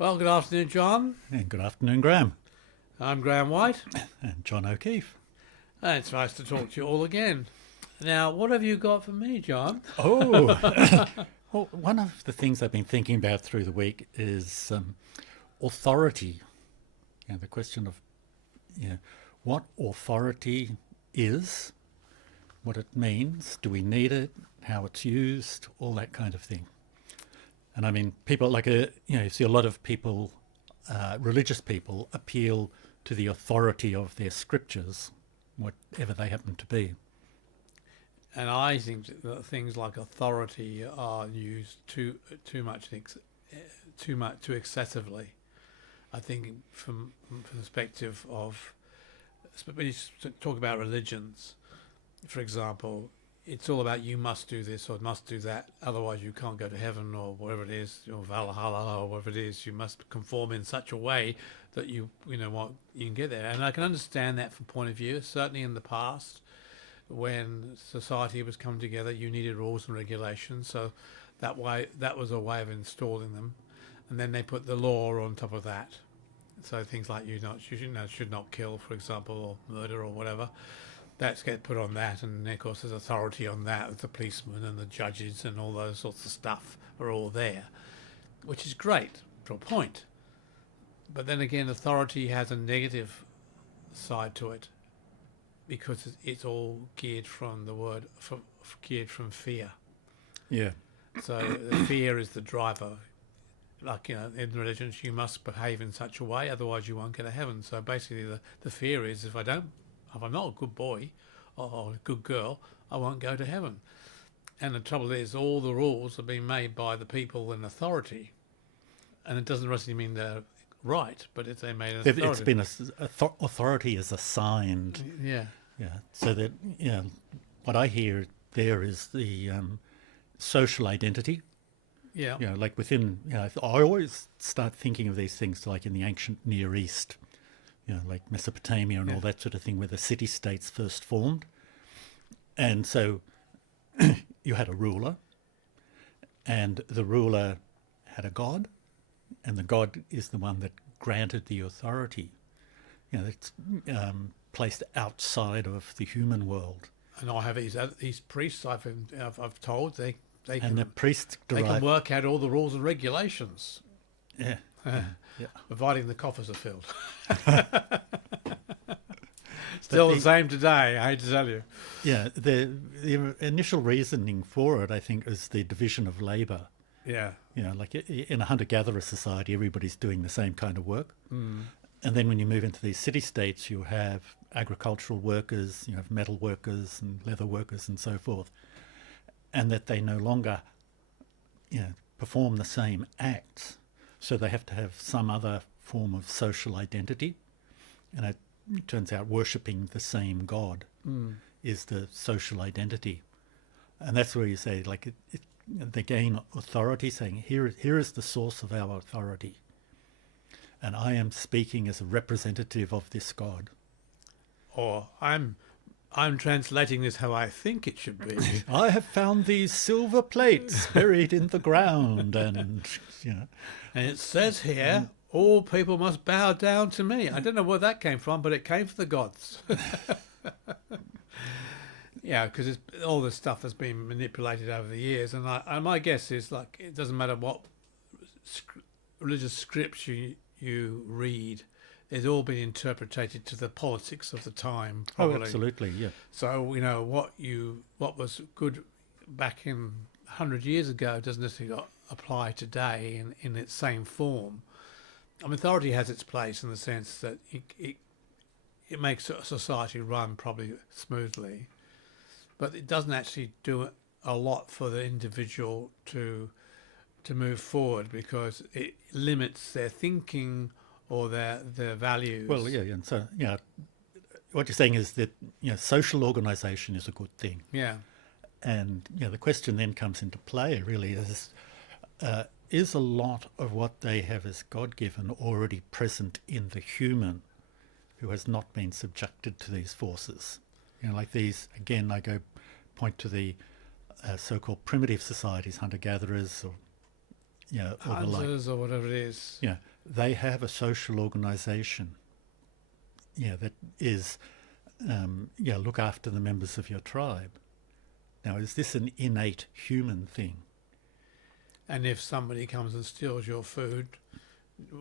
Well, good afternoon, John. And good afternoon, Graham. I'm Graham White. And John O'Keefe. And it's nice to talk to you all again. Now, what have you got for me, John? Oh, well, one of the things I've been thinking about through the week is authority. The question of what authority is, what it means, do we need it, how it's used, all that kind of thing. And I mean, people you see a lot of people, religious people, appeal to the authority of their scriptures, whatever they happen to be. And I think that things like authority are used too excessively. I think from the perspective of, when you talk about religions, for example, it's all about you must do this or must do that, otherwise you can't go to heaven or whatever it is, or Valhalla or whatever it is. You must conform in such a way that you can get there. And I can understand that from point of view. Certainly in the past, when society was coming together, you needed rules and regulations. So that was a way of installing them, and then they put the law on top of that. So things like you should not kill, for example, or murder or whatever. That's get put on that, and of course there's authority on that with the policemen and the judges and all those sorts of stuff are all there, which is great to a point. But then again, authority has a negative side to it, because it's all geared from geared from fear. Yeah. So the fear is the driver. Like, in religions, you must behave in such a way, otherwise you won't get to heaven. So basically the fear is, if I'm not a good boy or a good girl, I won't go to heaven. And the trouble is, all the rules are being made by the people in authority. And it doesn't necessarily mean they're right, but they're made in authority. It's been authority is assigned. Yeah. Yeah. So that, what I hear there is the social identity. Yeah. Like within, I always start thinking of these things like in the ancient Near East, like Mesopotamia and all that sort of thing, where the city-states first formed. And so you had a ruler, and the ruler had a god, and the god is the one that granted the authority. It's placed outside of the human world. And I have these priests I've told they and the priests they can work out all the rules and regulations. Yeah. Yeah. Providing the coffers are filled. Still the same today, I hate to tell you. Yeah, the initial reasoning for it, I think, is the division of labour. Yeah. Like in a hunter-gatherer society, everybody's doing the same kind of work. Mm. And then when you move into these city-states, you have agricultural workers, you have metal workers and leather workers and so forth. And that they no longer perform the same acts. So they have to have some other form of social identity. And it turns out worshipping the same God is the social identity. And that's where you say, like, they gain authority, saying, here is the source of our authority. And I am speaking as a representative of this God. Or I'm translating this how I think it should be. I have found these silver plates buried in the ground, and And it says here, all people must bow down to me. I don't know where that came from, but it came from the gods. Yeah, because all this stuff has been manipulated over the years, and my guess is, like, it doesn't matter what religious scripts you read. It's all been interpreted to the politics of the time. Probably. Oh, absolutely, yeah. So what was good back in 100 years ago doesn't necessarily apply today in its same form. I mean, authority has its place in the sense that it makes a society run probably smoothly, but it doesn't actually do a lot for the individual to move forward, because it limits their thinking or their values. Well, yeah, and so what you're saying is that social organisation is a good thing. Yeah. And the question then comes into play really is a lot of what they have as God-given already present in the human who has not been subjected to these forces? Like these, again, I point to the so-called primitive societies, hunter-gatherers, or hunters or whatever it is. Yeah, they have a social organisation, that is, look after the members of your tribe. Now, is this an innate human thing? And if somebody comes and steals your food,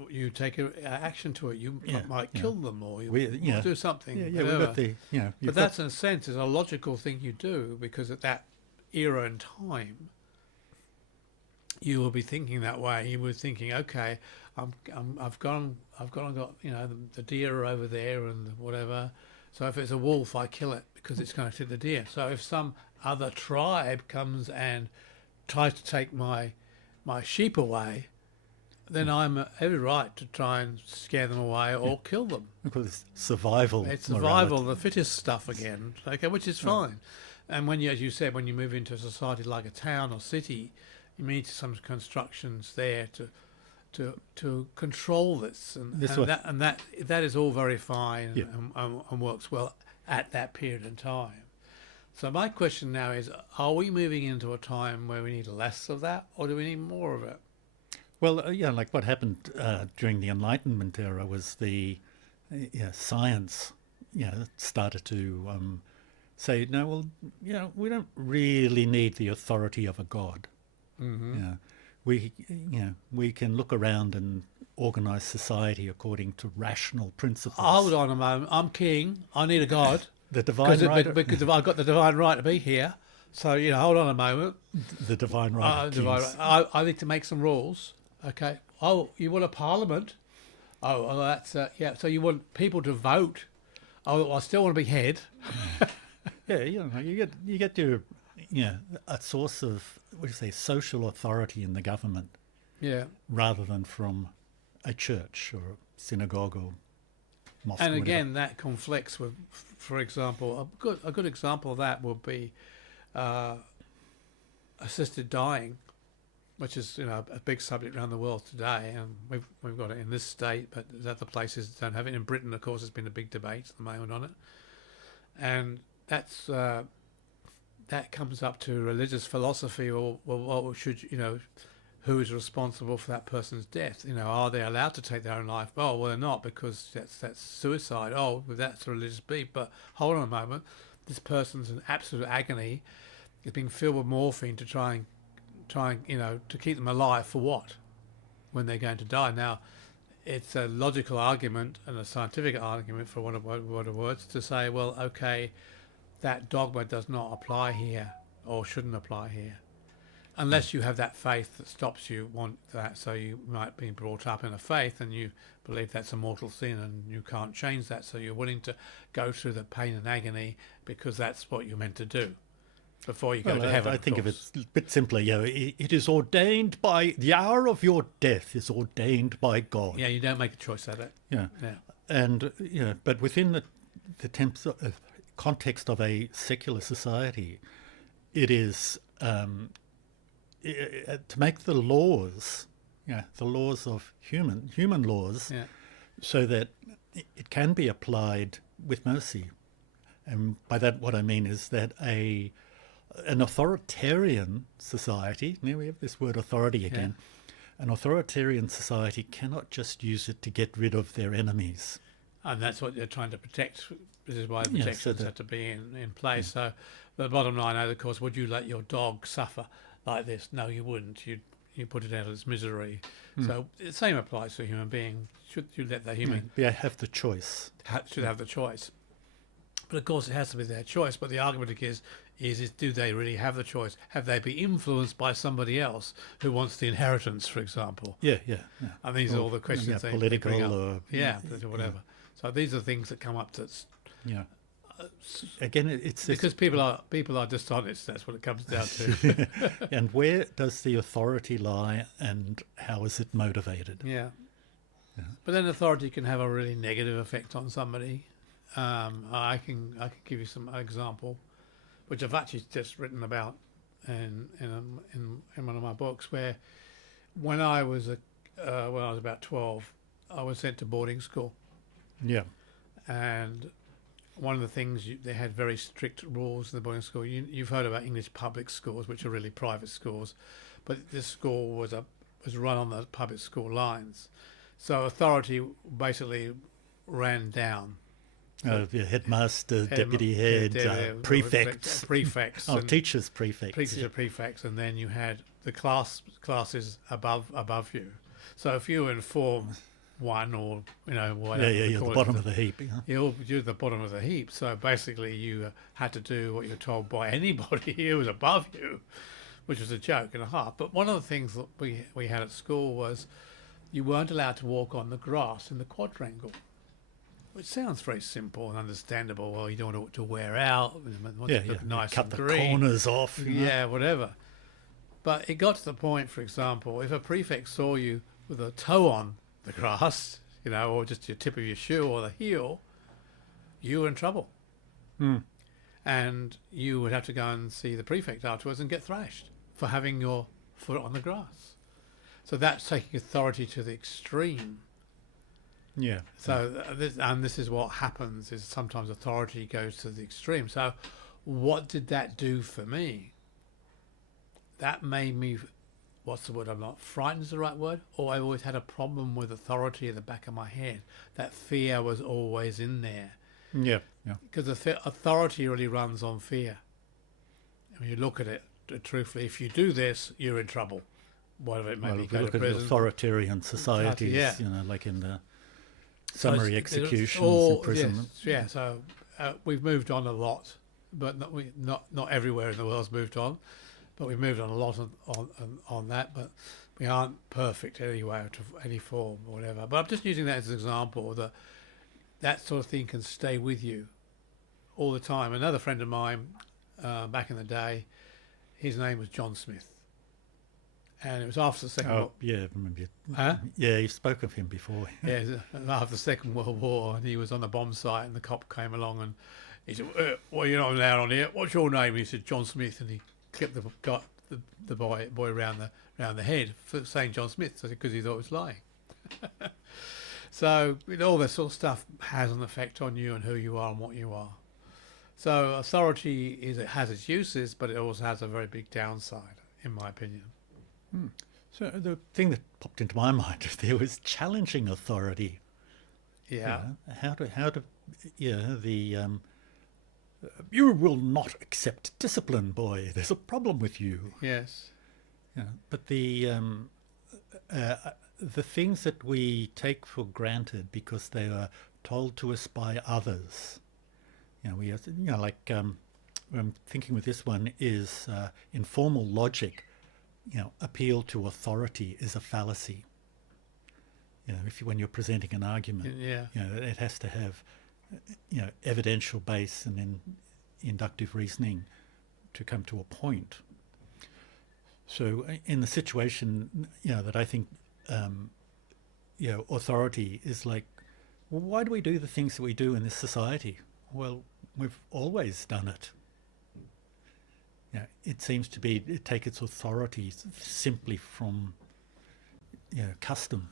you take action to it. You might kill them, or you do something. Yeah, we've got the, but that's in a sense is a logical thing you do, because at that era and time, you will be thinking that way. You were thinking, okay, I've gone and got the deer are over there and whatever. So if it's a wolf, I kill it because it's going to hit the deer. So if some other tribe comes and tries to take my sheep away, then I'm every right to try and scare them away or kill them. Because it's survival. It's survival, the fittest stuff again. Okay, which is fine. And when you, as you said, when you move into a society like a town or city, you need some constructions there to control this, and that is all very fine and works well at that period in time. So my question now is: are we moving into a time where we need less of that, or do we need more of it? Well, like what happened during the Enlightenment era was the science, started to say, no, well, we don't really need the authority of a god. Mm-hmm. We can look around and organise society according to rational principles. Hold on a moment. I'm king. I need a god. The divine right. Because I've got the divine right to be here. So, hold on a moment. The divine right. I need to make some rules. Okay. Oh, you want a parliament? Oh, well, that's So you want people to vote? Oh, well, I still want to be head. You get your a source of social authority in the government. Yeah. Rather than from a church or a synagogue or mosque. And again, that conflicts with, for example, a good example of that would be assisted dying, which is a big subject around the world today, and we've got it in this state, but there's other places that don't have it. In Britain, of course, there's been a big debate at the moment on it, and that's that comes up to religious philosophy, or what should who is responsible for that person's death? Are they allowed to take their own life? Oh, well, they're not, because that's suicide. Oh, well, that's a religious belief. But hold on a moment, this person's in absolute agony, is being filled with morphine to try and to keep them alive for what? When they're going to die. Now, it's a logical argument and a scientific argument, for want of words, to say, well, okay, that dogma does not apply here, or shouldn't apply here, unless you have that faith that stops you want that. So you might be brought up in a faith and you believe that's a mortal sin and you can't change that, so you're willing to go through the pain and agony because that's what you're meant to do before you go to heaven. I think of it a bit simply, it is ordained by, the hour of your death is ordained by God. Yeah, you don't make a choice at it. Yeah. And but within the context of a secular society, it is to make the laws, the laws of human laws, so that it can be applied with mercy. And by that, what I mean is that an authoritarian society, now we have this word authority again, an authoritarian society cannot just use it to get rid of their enemies. And that's what they're trying to protect. This is why the protections have to be in place. So the bottom line, of course, would you let your dog suffer like this? No, you wouldn't. You put it out of its misery. So the same applies to a human being. Should you let the human have the choice? Should have the choice. But of course, it has to be their choice. But the argument is do they really have the choice? Have they been influenced by somebody else who wants the inheritance, for example? Yeah. And these are all the questions they political bring up. or whatever. So these are things that come up. That's again, it's because people are dishonest. That's what it comes down to. And where does the authority lie, and how is it motivated? Yeah. But then authority can have a really negative effect on somebody. I can give you some example, which I've actually just written about in one of my books, where when I was about 12, I was sent to boarding school. Yeah. And one of the things, they had very strict rules in the boarding school. You've heard about English public schools, which are really private schools, but this school was run on the public school lines. So authority basically ran down. The headmaster, Head- deputy head, prefects, prefects. and Teachers, prefects. teachers are prefects, and then you had the classes above you. So if you were in Form 1 or whatever, You're the bottom of the heap. you're the bottom of the heap. So basically, you had to do what you were told by anybody who was above you, which was a joke and a half. But one of the things that we had at school was you weren't allowed to walk on the grass in the quadrangle. Which sounds very simple and understandable. Well, you don't want it to wear out. You want it to look nice cut and the green. corners off. Yeah, whatever. But it got to the point, for example, if a prefect saw you with a toe on the grass, or just your tip of your shoe or the heel, you were in trouble. Mm. And you would have to go and see the prefect afterwards and get thrashed for having your foot on the grass. So that's taking authority to the extreme. Yeah. So this is what happens, is sometimes authority goes to the extreme. So what did that do for me? That made me, what's the word, I'm not, frightened is the right word? Or I always had a problem with authority in the back of my head. That fear was always in there. Yeah. Yeah. Because authority really runs on fear. When you look at it, truthfully, if you do this, you're in trouble. Whatever it may be, If you go look to at prison. authoritarian societies, Yeah. like in the So summary it's executions, all- imprisonment. Yes, yeah, so we've moved on a lot, but not everywhere in the world's moved on, but we've moved on a lot on that. But we aren't perfect anyway, to any form or whatever. But I'm just using that as an example that sort of thing can stay with you all the time. Another friend of mine back in the day, his name was John Smith, and it was after the Second World. Yeah, I remember. Huh? Yeah, you spoke of him before. Yeah, after the Second World War, and he was on the bomb site, and the cop came along, and he said, "Well, you're not allowed on here. What's your name?" He said, "John Smith," and he clipped the boy around the head for saying John Smith, because he thought it was lying. So all this sort of stuff has an effect on you and who you are and what you are. So authority has its uses, but it also has a very big downside, in my opinion. So the thing that popped into my mind there was challenging authority. Yeah. How to you will not accept discipline, boy. There's a problem with you. Yes. But the things that we take for granted because they are told to us by others. I'm thinking with this one is informal logic. Appeal to authority is a fallacy. When you're presenting an argument, it has to have, evidential base and then inductive reasoning to come to a point. So in the situation, that I think, authority is like, well, why do we do the things that we do in this society? Well, we've always done it. It seems to be, take its authority simply from, custom.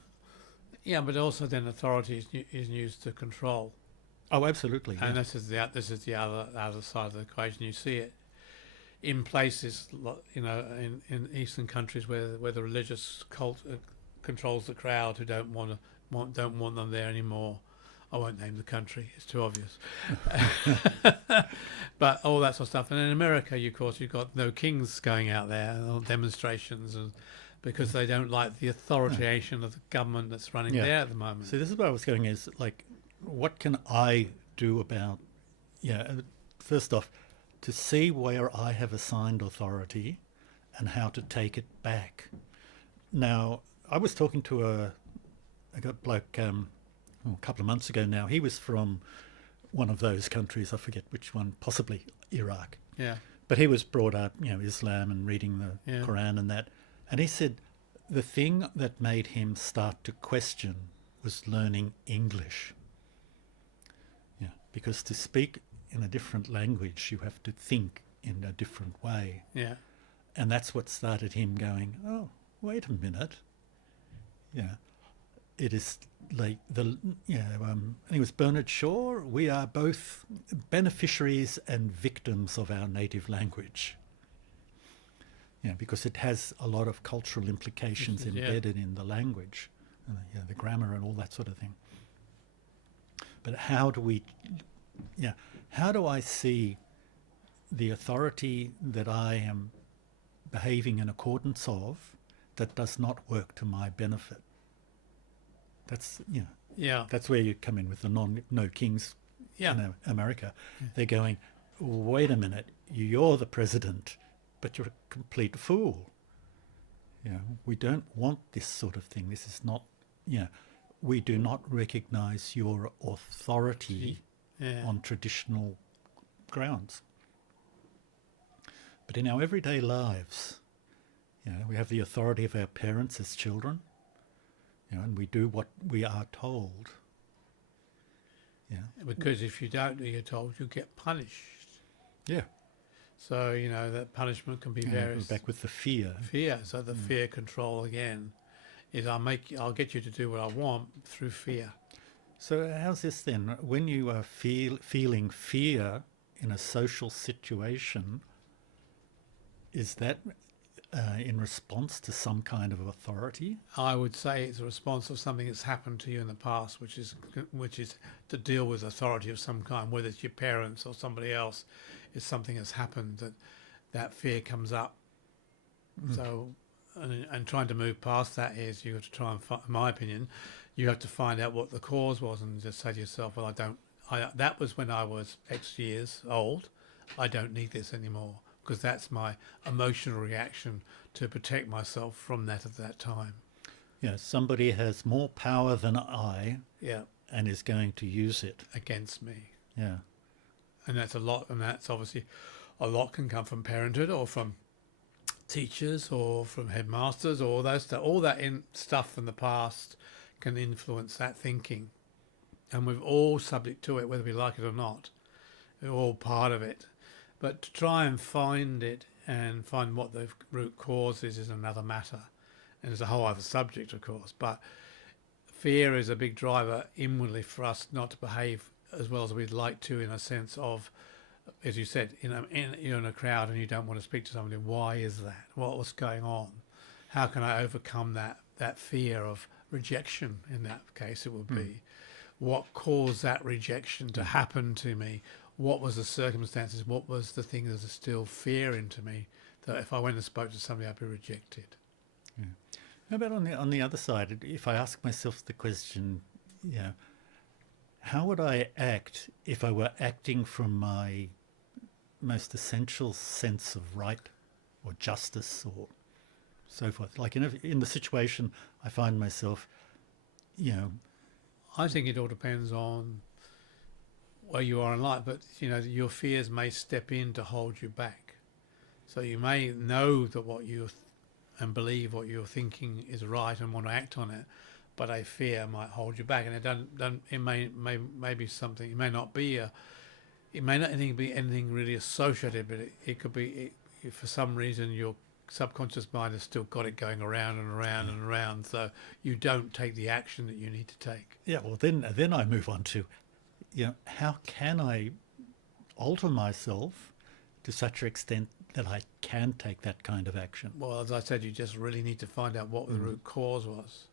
Yeah, but also then authority is used to control. Oh, absolutely. And this is the other side of the equation. You see it in places, in Eastern countries where the religious cult controls the crowd, who don't want them there anymore. I won't name the country; it's too obvious. But all that sort of stuff. And in America, of course, you've got no kings going out there on demonstrations, and because they don't like the authorization of the government that's running there at the moment. So this is where I was going, is like, what can I do about, first off, to see where I have assigned authority and how to take it back. Now, I was talking to a bloke a couple of months ago now. He was from one of those countries, I forget which one, possibly Iraq. Yeah. But he was brought up, Islam and reading the Quran and that. And he said the thing that made him start to question was learning English. Because to speak in a different language, you have to think in a different way. Yeah. And that's what started him going, oh, wait a minute. It is like I think it was Bernard Shaw, we are both beneficiaries and victims of our native language. Because it has a lot of cultural implications embedded in the language. and the grammar and all that sort of thing. But how do I see the authority that I am behaving in accordance of that does not work to my benefit? That's that's where you come in with the no kings in America. They're going, wait a minute, you're the president, but you're a complete fool. We don't want this sort of thing. This is not, we do not recognize your authority on traditional grounds. But in our everyday lives, we have the authority of our parents as children, and we do what we are told. Because if you don't do what you're told, you get punished. Yeah. So, that punishment can be various. We're back with the fear. Fear. So the fear control again is I'll get you to do what I want through fear. So how's this then? When you are feeling fear in a social situation, is that in response to some kind of authority? I would say it's a response of something that's happened to you in the past, which is to deal with authority of some kind, whether it's your parents or somebody else. It's something that's happened that fear comes up. So, and trying to move past that is you have to try and find, in my opinion, you have to find out what the cause was and just say to yourself, well, that was when I was X years old. I don't need this anymore, because that's my emotional reaction to protect myself from that at that time. Somebody has more power than I and is going to use it against me. Yeah. And that's a lot, and that's obviously a lot can come from parenthood or from teachers or from headmasters or all that stuff from the past can influence that thinking. And we're all subject to it, whether we like it or not. We're all part of it. But to try and find it and find what the root cause is another matter. And it's a whole other subject, of course. But fear is a big driver inwardly for us not to behave as well as we'd like to, in a sense of, as you said, you're in a crowd and you don't want to speak to somebody. Why is that? What's going on? How can I overcome that fear of rejection? In that case, it would be. What caused that rejection to happen to me? What was the circumstances? What was the thing that instilled fear into me that if I went and spoke to somebody, I'd be rejected? Yeah. How about on the other side? If I ask myself the question, how would I act if I were acting from my most essential sense of right or justice or so forth? Like in the situation I find myself, I think it all depends on where you are in life, but your fears may step in to hold you back. So you may know that and believe what you're thinking is right and want to act on it, but a fear might hold you back, and it may be something. It may not be it may not be anything really associated, but it could be for some reason your subconscious mind has still got it going around and around and around, so you don't take the action that you need to take. Yeah, well then I move on to, how can I alter myself to such an extent that I can take that kind of action? Well, as I said, you just really need to find out what the root cause was.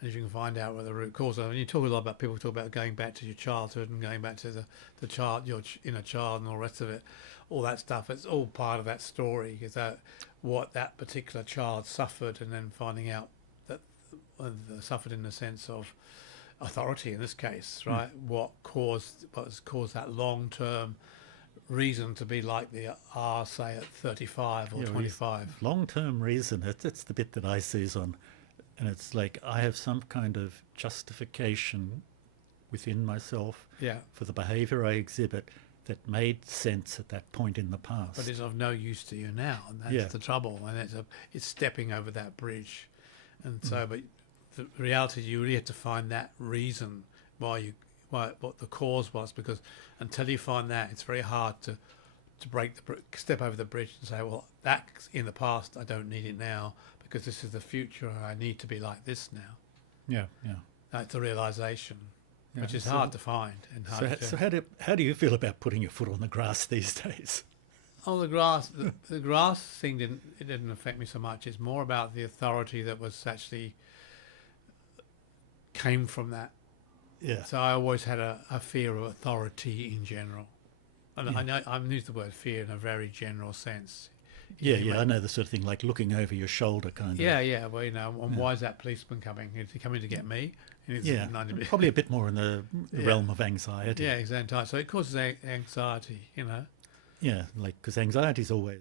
And if you can find out what the root cause is, and you talk a lot about, people talk about going back to your childhood and going back to the child, your inner child and all the rest of it, all that stuff, it's all part of that story, is that what that particular child suffered, and then finding out that suffered in the sense of authority in this case, right? What has caused that long-term reason to be like they are, say, at 35 or 25. Long-term reason, it's the bit that I seize on. And it's like I have some kind of justification within myself for the behaviour I exhibit that made sense at that point in the past. But it's of no use to you now, and that's the trouble. And it's stepping over that bridge. And so, but the reality is you really have to find that reason what the cause was, because until you find that, it's very hard to step over the bridge and say, well, that's in the past, I don't need it now, because this is the future and I need to be like this now. Yeah. That's a realization, which is hard to find. And so how do you feel about putting your foot on the grass these days? Oh, the grass thing didn't. It didn't affect me so much. It's more about the authority that was actually came from that. Yeah. So I always had a fear of authority in general. And Yeah. I know I've used the word fear in a very general sense. Yeah, You I may- know the sort of thing, like looking over your shoulder, kind of. Yeah. Well, and Yeah. why is that policeman coming? Is he coming to get me? And it's Yeah, 90 probably a bit more in the Yeah. realm of anxiety. Yeah, exactly. So it causes anxiety, Yeah, like, because anxiety is always,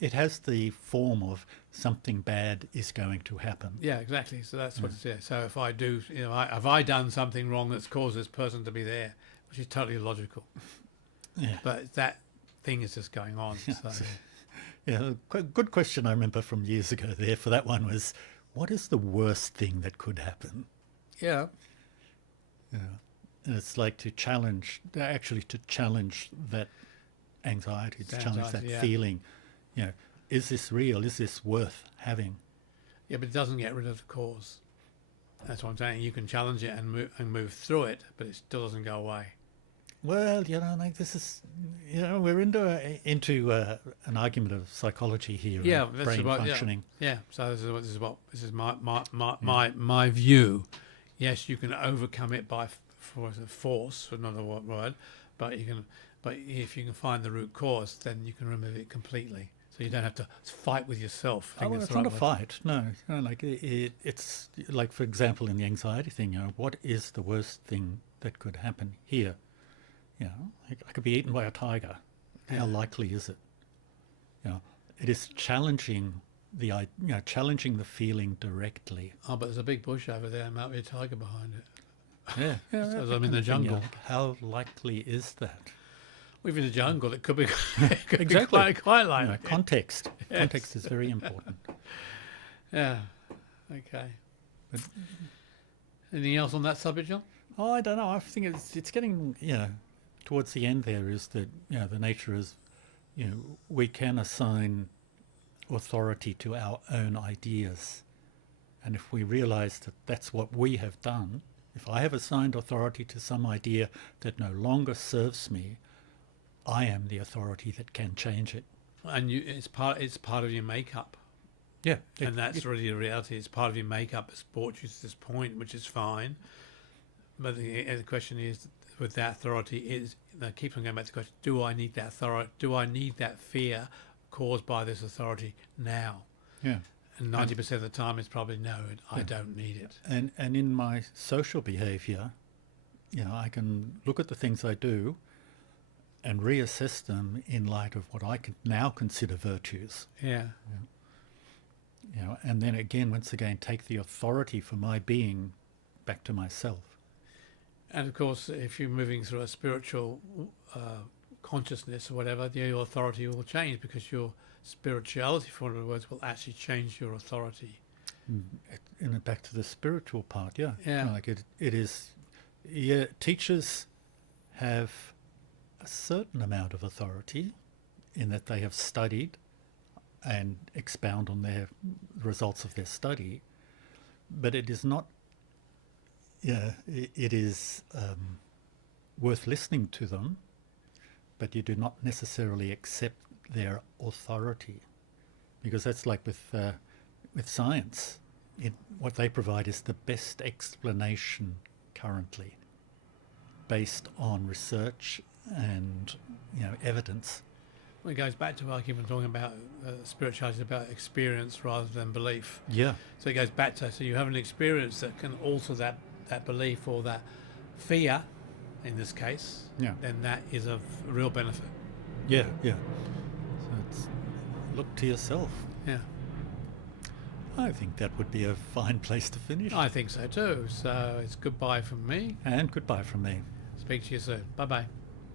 it has the form of something bad is going to happen. Yeah, exactly. So that's what it's there. So if I do, have I done something wrong that's caused this person to be there, which is totally illogical. Yeah. But that thing is just going on. Yeah. So Yeah, good question I remember from years ago there for that one was, what is the worst thing that could happen? yeah, Yeah. And it's like to challenge that anxiety, to challenge that Anxiety, yeah. feeling. Is this real? Is this worth having? yeah, but it doesn't get rid of the cause. That's what I'm saying. You can challenge it and move through it, but it still doesn't go away. Well, like this is, we're into an argument of psychology here, Yeah, and that's brain about functioning. Yeah. So this is my view. Yes, you can overcome it by force, another word, but if you can find the root cause, then you can remove it completely. So you don't have to fight with yourself. I think Well, that's it's the not a right word. fight. No, like it's like, for example, in the anxiety thing, what is the worst thing that could happen here? I could be eaten by a tiger. Yeah. How likely is it? It is challenging challenging the feeling directly. Oh, but there's a big bush over there. There might be a tiger behind it. Yeah, So that I'm in kind the of thing, jungle. How likely is that? If in the jungle, it could be, it could Exactly. be quite like it. Context. Yes. Context is very important. Yeah. Okay. But- Anything else on that subject, John? Oh, I don't know. I think it's getting towards the end. There is that the nature is we can assign authority to our own ideas, and if we realise that that's what we have done, if I have assigned authority to some idea that no longer serves me, I am the authority that can change it. And it's part of your makeup. Yeah, And that's really the reality. It's part of your makeup that's brought you to this point, which is fine. But the question is, with that authority, that keeps on going back to the question: do I need that authority? Do I need that fear caused by this authority now? yeah. And 90% of the time, it's probably no. I don't need it. And in my social behaviour, I can look at the things I do and reassess them in light of what I can now consider virtues. Yeah. And then again, once again, take the authority for my being back to myself. And of course, if you're moving through a spiritual consciousness or whatever, your authority will change because your spirituality, for other words, will actually change your authority. And back to the spiritual part, yeah. Yeah. Like it is, teachers have a certain amount of authority in that they have studied and expound on their results of their study, but it is not, it is worth listening to them, but you do not necessarily accept their authority, because that's like with science. What they provide is the best explanation currently, based on research and evidence. Well, it goes back to what I keep on talking about. Spirituality is about experience rather than belief. Yeah, So it goes back to, so you have an experience that can alter that belief or that fear, in this case, yeah, then that is of real benefit. yeah. So it's look to yourself. Yeah, I think that would be a fine place to finish. I think so too. So it's goodbye from me. And goodbye from me. Speak to you soon. Bye-bye.